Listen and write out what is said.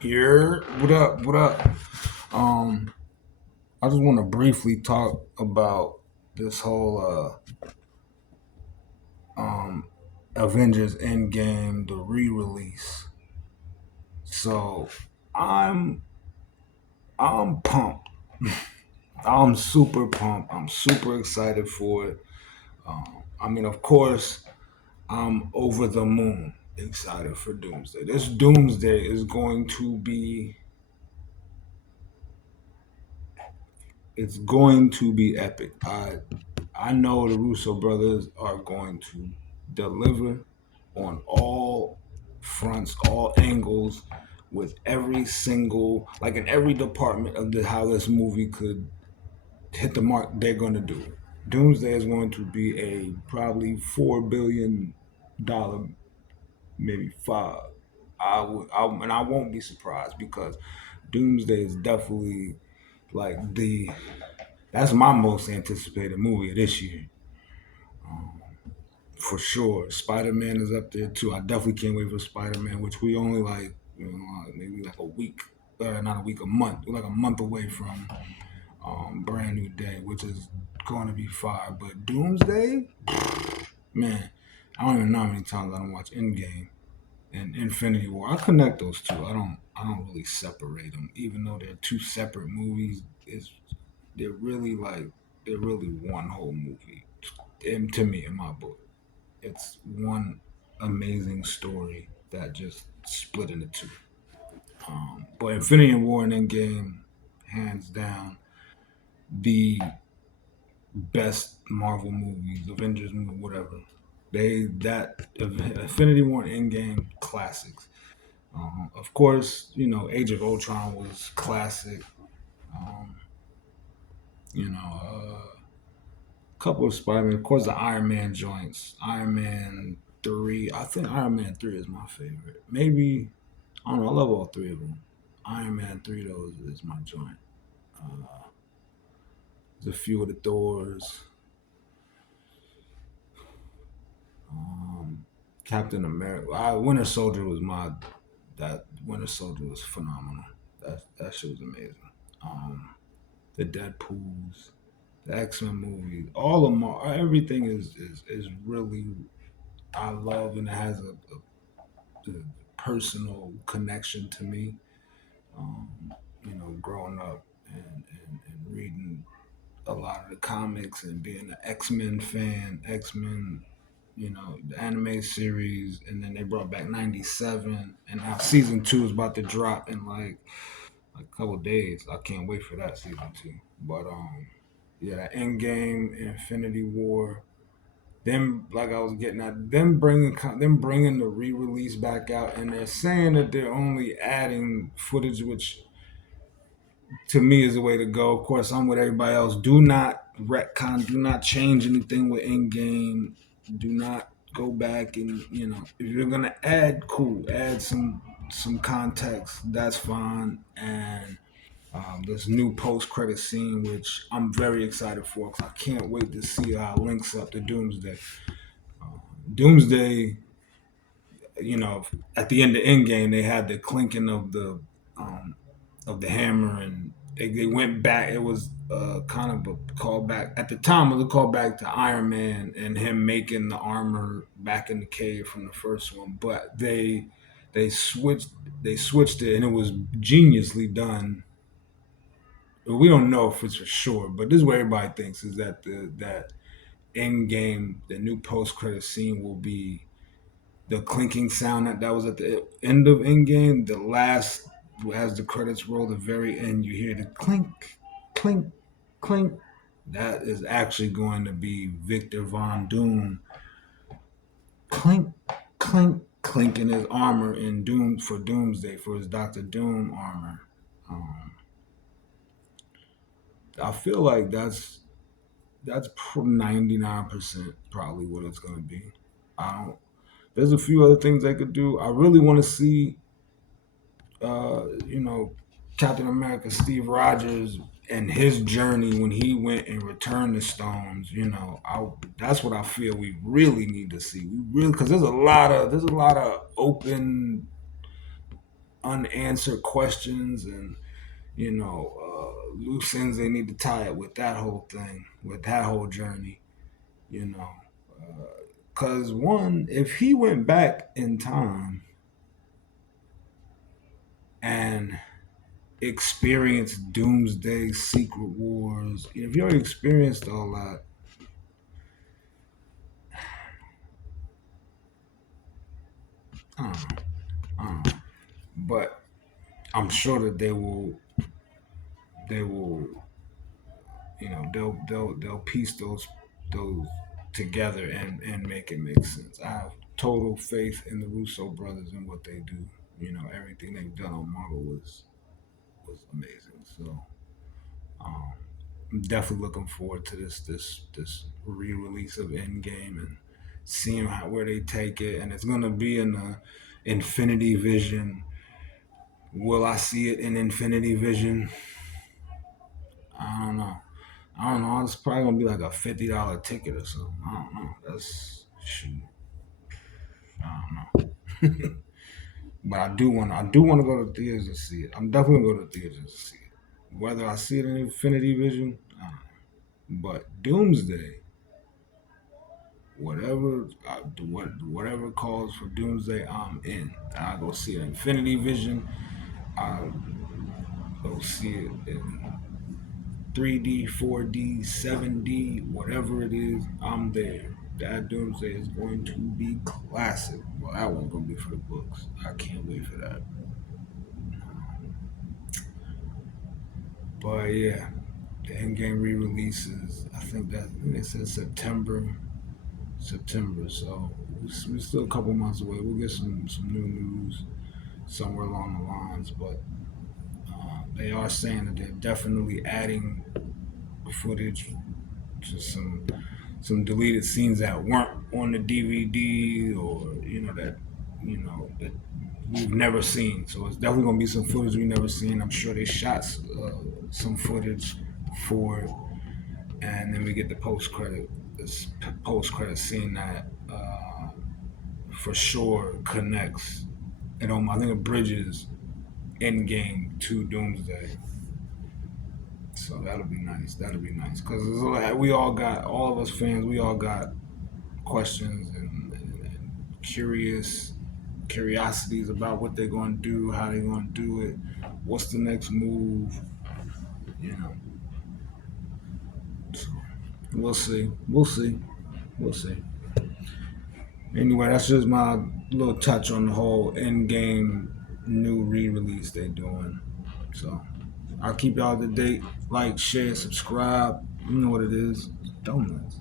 Here, what up? What up? Um, I just want to briefly talk about this whole Avengers Endgame, the re-release. So, I'm I'm pumped. I'm super pumped. I'm super excited for it. I mean, of course, I'm over the moon excited for Doomsday. This Doomsday is going to be it's going to be epic. I know the Russo brothers are going to deliver on all fronts, all angles, with every single, like in every department of how this movie could hit the mark. They're going to do it. Doomsday is going to be a probably $4 billion, maybe five. And I won't be surprised because Doomsday is definitely like the that's my most anticipated movie of this year, for sure. Spider Man is up there too. I definitely can't wait for Spider Man, which we only like, maybe like a week, not a week, a month. We're like a month away from Brand New Day, which is going to be fire. But Doomsday, man, I don't even know how many times I don't watch Endgame and Infinity War. I connect those two. I don't really separate them, even though they're two separate movies. They're really like they're really one whole movie. And to me, in my book, it's one amazing story that just split into two. But Infinity War and Endgame, hands down, the best Marvel movies, Avengers movie, whatever. Infinity War and Endgame classics. Of course, Age of Ultron was classic. Um, a couple of Spider-Man, of course, the Iron Man joints. Iron Man 3. I think Iron Man 3 is my favorite. Maybe, I don't know. I love all three of them. Iron Man 3, though, is my joint. There's a few of the Thors. Um, Captain America. Winter Soldier was my. That Winter Soldier was phenomenal. That shit was amazing. Um, the Deadpool's, the X-Men movies, all of them, everything is really I love, and it has a personal connection to me. Growing up and reading a lot of the comics and being an X-Men fan, X-Men, the anime series, and then they brought back '97, and now season two is about to drop in like a couple of days. I can't wait for that season two. But yeah, Endgame, Infinity War, them, like I was getting at, them bringing the re-release back out, and they're saying that they're only adding footage, which to me is the way to go. Of course, I'm with everybody else. Do not retcon. Do not change anything with Endgame. Do not go back and if you're gonna add, cool, add some context. That's fine. And this new post-credit scene, which I'm very excited for, because I can't wait to see how it links up to Doomsday. Doomsday, at the end of Endgame, they had the clinking um, of the hammer, and they went back. It was kind of a callback at the time. It was a callback to Iron Man and him making the armor back in the cave from the first one. But they switched they switched it, and it was geniusly done. We don't know if it's for sure, but this is what everybody thinks, is that that end game, the new post credit scene will be the clinking sound that was at the end of Endgame. The last, as the credits roll, the very end, you hear the clink, clink, clink. That is actually going to be Victor Von Doom clink, clink, clinking his armor in Doomsday, for his Doctor Doom armor. Um, I feel like that's 99% probably what it's going to be. I don't. There's a few other things they could do. I really want to see uh, you know, Captain America, Steve Rogers, and his journey when he went and returned the stones. That's what I feel we really need to see. We really, because there's a lot of open unanswered questions and loose ends they need to tie it with that whole thing, with that whole journey. You know, because one, if he went back in time and experienced Doomsday, Secret Wars, if you already experienced all that, I don't know, I don't know. But I'm sure that they will they'll piece those together and make it make sense. I have total faith in the Russo brothers and what they do. Everything they've done on Marvel was amazing. So um, I'm definitely looking forward to this re-release of Endgame and seeing where they take it. And it's gonna be in the Infinity Vision. Will I see it in Infinity Vision? I don't know. I don't know. It's probably gonna be like a $50 ticket or something. I don't know. That's shoot. I don't know. But I do want to go to theaters and see it. I'm definitely gonna go to theaters and see it. Whether I see it in Infinity Vision, I don't know. But Doomsday, whatever calls for Doomsday, I'm in. I go see it in Infinity Vision. I go see it in 3D, 4D, 7D, whatever it is, I'm there. That Doomsday is going to be classic. Well, that one's going to be for the books. I can't wait for that. But yeah, the Endgame re-releases. I think they said September. So we're still a couple months away. We'll get some new news somewhere along the lines. But they are saying that they're definitely adding footage to some deleted scenes that weren't on the DVD or that we've never seen. So it's definitely gonna be some footage we've never seen. I'm sure they shot some footage for it, and then we get the post credit scene that for sure connects. I think it bridges Endgame to Doomsday. So that'll be nice. That'll be nice because all of us fans, we all got questions and curiosities about what they're going to do, how they're going to do it, what's the next move, you know. So we'll see. We'll see. We'll see. Anyway, that's just my little touch on the whole Endgame new re-release they're doing. So I'll keep y'all up to date. Like, share, subscribe. You know what it is. Donuts.